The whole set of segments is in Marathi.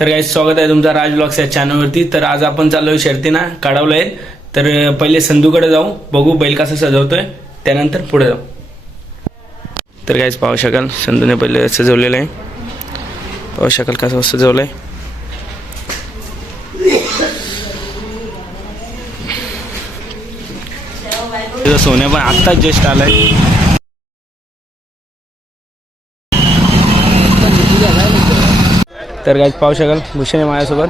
तर गाईस स्वागत आहे तुमचा राज ब्लॉग्स या चॅनलवरती। तर आज आपण चाललोय शर्तीना काढवलं आहे। तर पहिले संधूकडे जाऊ, बघू बैल कसा सजवतोय, त्यानंतर पुढे जाऊ। तर गाईस पाहू शकाल संधूने पहिले सजवलेलं आहे, पाहू शकाल कसं सजवलंय। सोन्या पण आत्ताच जस्ट आलाय। तर गाईस पाहू शकाल भूषण आहे माझ्यासोबत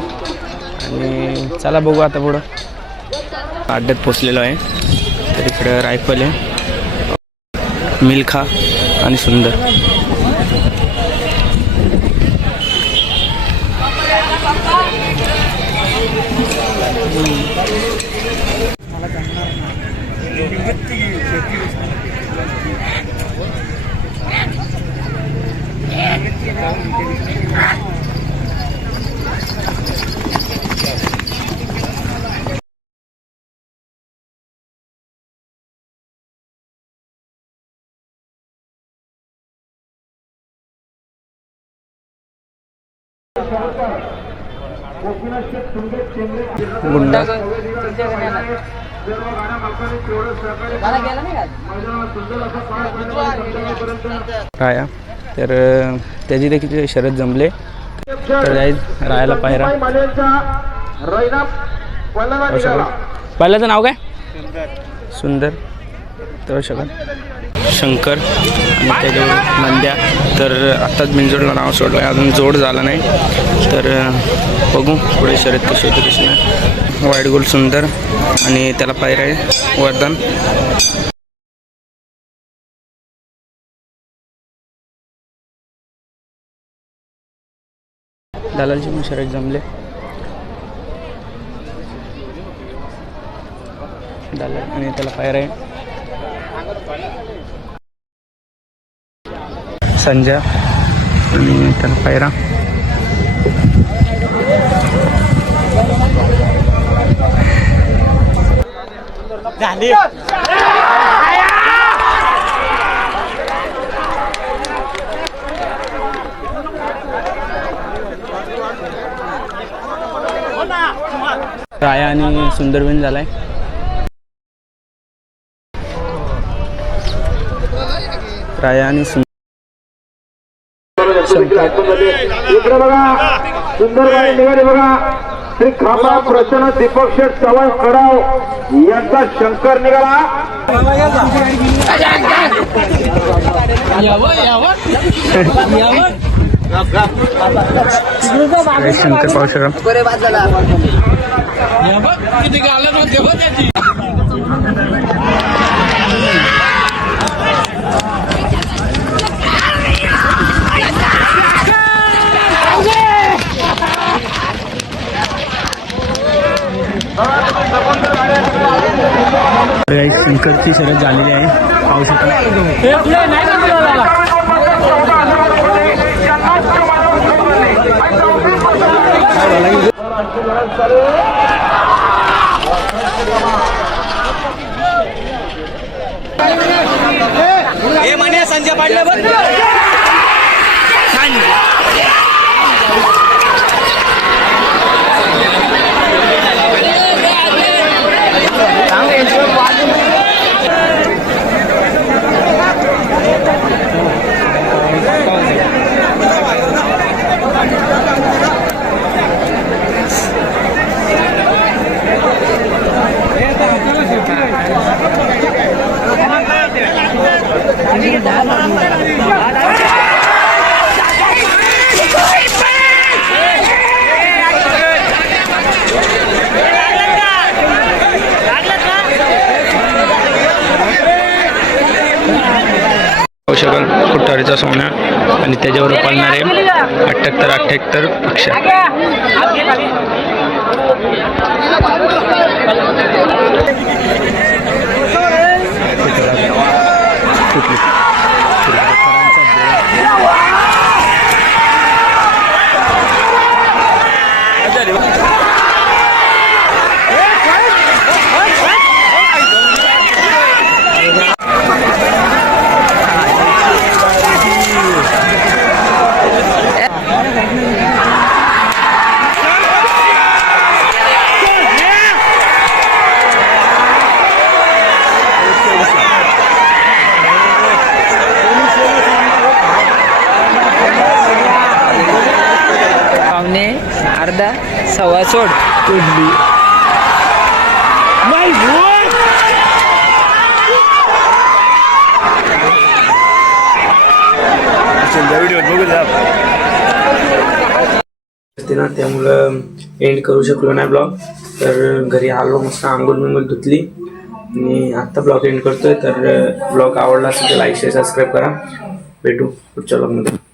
आणि चला बघू आता पुढं। अड्ड्यात पोचलेलो आहे। तर इकडे रायफल आहे, मिल्खा आणि सुंदर। गुंडा राया, तर त्याची देखील शर्यत जमले। तर रायाला पायरा, पहिल्याचं नाव काय? सुंदर। तर शंकर आणि त्याच्यावर नंद्या। तर आत्ताच बिनजोडला नाव सोडलं आहे, अजून जोड झाला नाही। तर बघू पुढे शर्यत कशी होती कशी नाही। वाईट गोल सुंदर आणि त्याला पायरा आहे वरदान। दलालची पण शर्यत जमले। दलाल आणि त्याला पायरा आहे संजय आणि त्याला पायरा। राया आणि सुंदरबन झालाय। राया आणि इकडे बघा सुंदरबाई निघाले बघा। श्री खामराव प्रसन्न दीपक शेठ चव्हाण कडाव यांचा शंकर निघाला। शंकर पाहू शकाल। शंकरची शर्यत झालेली आहे, पाहू शकाल। संजय पाडले शकाल। खुट्टारीचा सोन्या आणि त्याच्यावर पाळणारे 78 पक्षा। अर्धा सव्वा सोड तोडली ना, त्यामुळं एंड करू शकलो नाही ब्लॉग. तर घरी आलो, मस्त आंघोळ धुतली आणि आत्ता ब्लॉग एंड करतोय. तर ब्लॉग आवडला असेल तर लाईक शेअर सबस्क्राईब करा. भेटू पुढच्या ब्लॉगमध्ये.